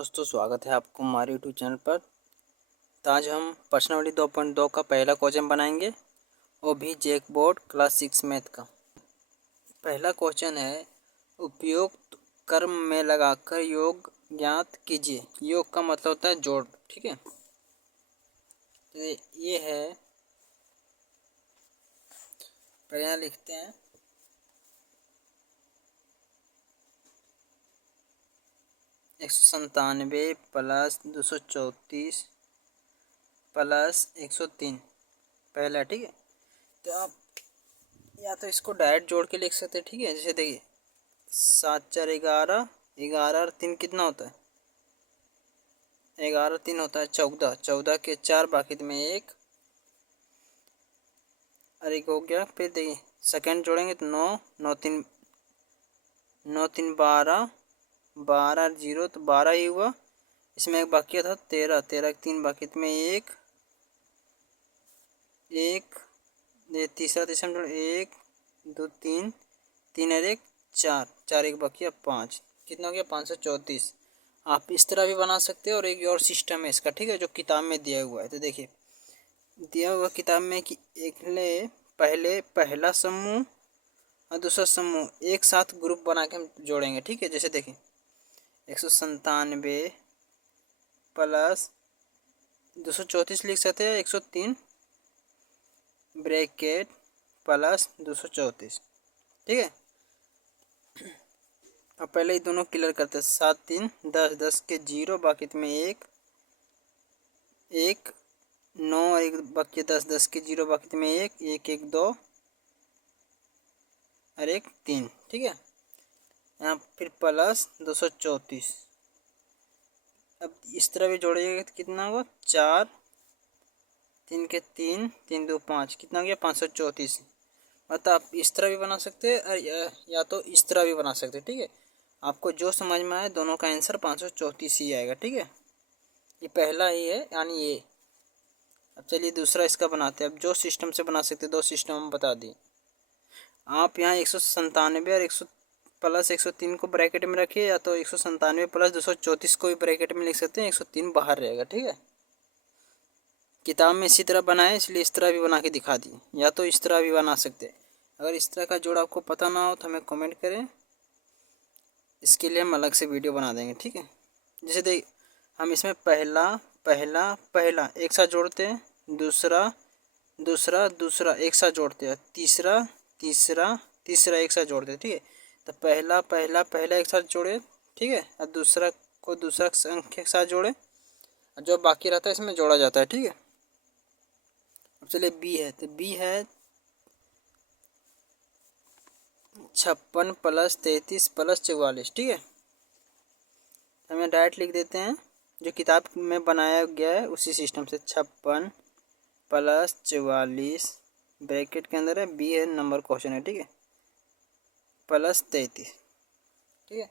दोस्तों स्वागत है आपको हमारे यूट्यूब चैनल पर। तो आज हम प्रश्नावली 2.2 का पहला क्वेश्चन बनाएंगे, वो भी जैक बोर्ड क्लास 6 मैथ का। पहला क्वेश्चन है, उपयुक्त कर्म में लगाकर योग ज्ञात कीजिए। योग का मतलब होता है जोड़, ठीक है। तो ये है, पहले यहाँ लिखते हैं 197 प्लस 234 प्लस 103 पहला, ठीक है। तो आप या तो इसको डायरेक्ट जोड़ के लिख सकते हैं, ठीक है। जैसे देखिए 7 4 11, 11 और 3 कितना होता है, 11 3 होता है 14, 14 के 4 बाकी में 1 और 1 हो गया। फिर देखिए सेकंड जोड़ेंगे तो 9 9 3 9 3 12, 12 0 तो 12 ही हुआ। इसमें एक बाकी था 13, 13 के 3 बाकी में 1 1, ये तीसरा तीसरा जोड़ 1 2 3 3 और 1 4, 4 एक बाकी 5, कितना हो गया 534। आप इस तरह भी बना सकते हो और एक और सिस्टम है इसका, ठीक है, जो किताब में दिया हुआ है। तो देखिए दिया हुआ किताब में कि पहले पहला समूह और दूसरा समूह एक साथ ग्रुप बना के हम जोड़ेंगे, ठीक है। जैसे देखिए 197 प्लस 234 लिख सकते हैं, 103 ब्रैकेट प्लस 234, ठीक है। अब पहले ही दोनों क्लियर करते हैं। 7 3 10, 10 के 0 बाकी में 1 1 9 और 1 बाकी 10, 10 के 0 बाकी में 1 1 1 2 और 1 3, ठीक है। यहाँ फिर प्लस 234। अब इस तरह भी जोड़िएगा तो कितना होगा 4 3 के 3 3 2 5, कितना हो गया 534। मतलब आप इस तरह भी बना सकते हैं या तो इस तरह भी बना सकते हैं, ठीक है। आपको जो समझ में आए, दोनों का आंसर 534 ही आएगा, ठीक है। ये पहला ही है यानी ये। अब चलिए दूसरा इसका बनाते हैं। अब जो सिस्टम से बना सकते, दो सिस्टम हम बता दिए। आप यहाँ 197 और 100 प्लस 103 को ब्रैकेट में रखिए, या तो 197 प्लस 234 को भी ब्रैकेट में लिख सकते हैं, 103 बाहर रहेगा, ठीक है। किताब में इसी तरह बनाए इसलिए इस तरह भी बना के दिखा दी, या तो इस तरह भी बना सकते हैं। अगर इस तरह का जोड़ आपको पता ना हो तो हमें कमेंट करें, इसके लिए हम अलग से वीडियो बना देंगे, ठीक है। जैसे देख हम इसमें पहला पहला पहला एक साथ जोड़ते हैं, दूसरा दूसरा दूसरा एक साथ जोड़ते हैं, तीसरा तीसरा तीसरा एक साथ जोड़ते हैं, ठीक है। तो पहला पहला पहला एक साथ जोड़े, ठीक है, और दूसरा को दूसरा संख्या के साथ जोड़े, और जो बाकी रहता है इसमें जोड़ा जाता है, ठीक है। अब चलिए बी है, तो बी है 56 प्लस 33 प्लस 44, ठीक है। हम यहाँ डायरेक्ट लिख देते हैं, जो किताब में बनाया गया है उसी सिस्टम से। 56 प्लस 44 ब्रैकेट के अंदर है, बी है नंबर क्वेश्चन है, ठीक है, प्लस 33, ठीक है।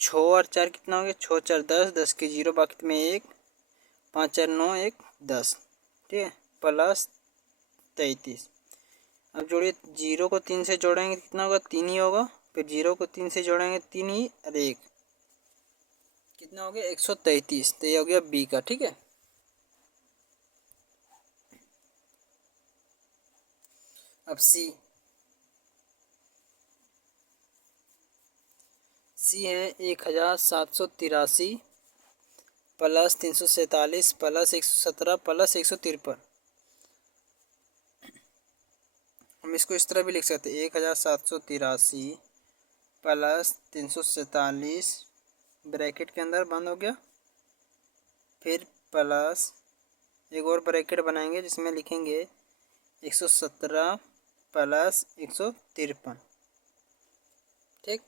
6 और 4 कितना हो गया, 6 4 10, 10 के 0 बाकी में 1 5 4 9 1 10, ठीक है, प्लस 33। अब जोड़िए 0 को 3 से जोड़ेंगे कितना होगा 3 ही होगा, फिर 0 को 3 से जोड़ेंगे 3 ही और 1, कितना हो गया 133। तो ये हो गया बी का, ठीक है। अब सी है 1783 प्लस 347 प्लस 117 प्लस 153। हम इसको इस तरह भी लिख सकते हैं, 1783 प्लस 347 ब्रैकेट के अंदर बंद हो गया, फिर प्लस एक और ब्रैकेट बनाएंगे जिसमें लिखेंगे 117 प्लस 153, ठीक।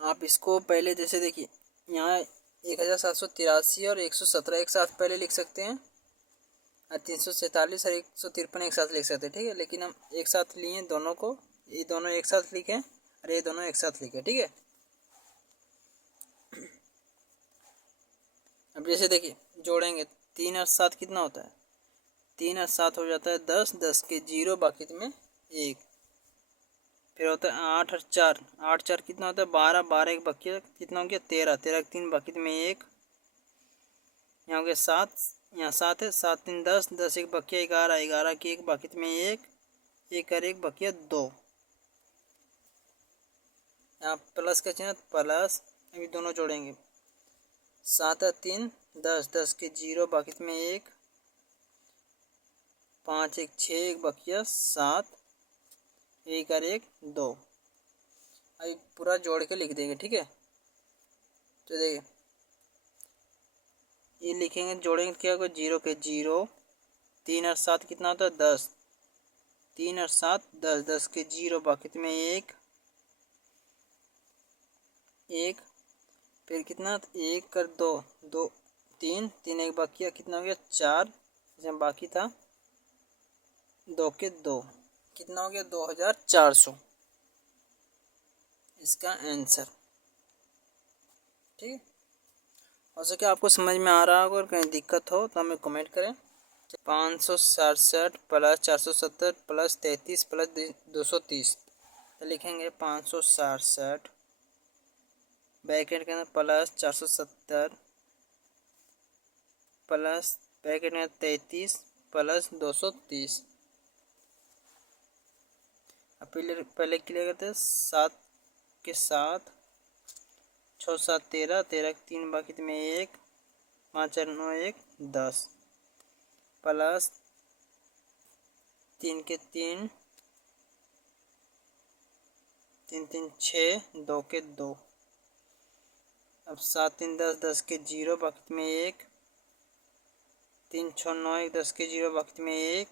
आप इसको पहले जैसे देखिए यहाँ 1783 और 117 एक साथ पहले लिख सकते हैं, और 347 और 153 एक साथ लिख सकते हैं, ठीक है। लेकिन हम एक साथ लिए दोनों को, ये दोनों एक साथ लिखें और ये दोनों एक साथ लिखें, ठीक है। अब जैसे देखिए जोड़ेंगे 3 और 7 कितना होता है, 3 और 7 हो जाता है 10, 10 के 0 बाकी में 1, फिर होता है 8 और 4, 8 4 कितना होता है 12, 12 एक बकिया कितना हो गया 13, 13 3 बकित में एक, यहाँ हो गया 7, यहाँ 7 है, 7 3 10, 10 एक बकिया 11, 11 की एक बकित में एक, एक और एक बकिया 2, यहाँ प्लस का चिन्ह प्लस, अभी दोनों जोड़ेंगे 7 और 3 10, 10 के 0 बकित में एक, 5 एक 6 एक बकिया 7, एक और एक 2, अभी पूरा जोड़ के लिख देंगे। ठीक है, तो देखिए ये लिखेंगे जोड़ेंगे क्या होगा 0 के 0, 3 और 7 कितना होता है 10, 3 और 7 10, 10 के 0 बकित में एक, एक, फिर कितना एक कर 2, 2 3, 3 एक बकिया कितना हो गया 4, इसमें बाकी था 2 के 2, कितना हो गया 2400 इसका आंसर। ठीक है, हो सके आपको समझ में आ रहा होगा, और कहीं दिक्कत हो तो हमें कमेंट करें। 567 प्लस 470 प्लस 33 प्लस 230, तो लिखेंगे 567 ब्रैकेट के अंदर प्लस 470 प्लस ब्रैकेट में 33 प्लस 230। अब पहले क्लियर करते हैं 7 के 7, 6 7 13, 13 के 3 बाकी में एक, 5 और 9 एक 10 प्लस 3 के 3, 3 3 6, 2 के 2, अब 7 3 10, 10 के 0 बाकी में एक, 3 6 9 एक 10 के 0 बाकी में एक,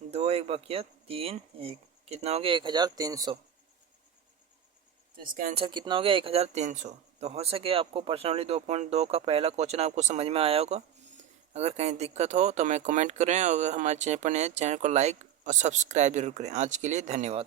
2 एक बकिया 3 एक, कितना हो गया 1300। तो इसका आंसर कितना हो गया 1300। तो हो सके आपको पर्सनली 2.2 का पहला क्वेश्चन आपको समझ में आया होगा। अगर कहीं दिक्कत हो तो मैं कमेंट करें, और अगर हमारे चैनल पर नए चैनल को लाइक और सब्सक्राइब जरूर करें। आज के लिए धन्यवाद।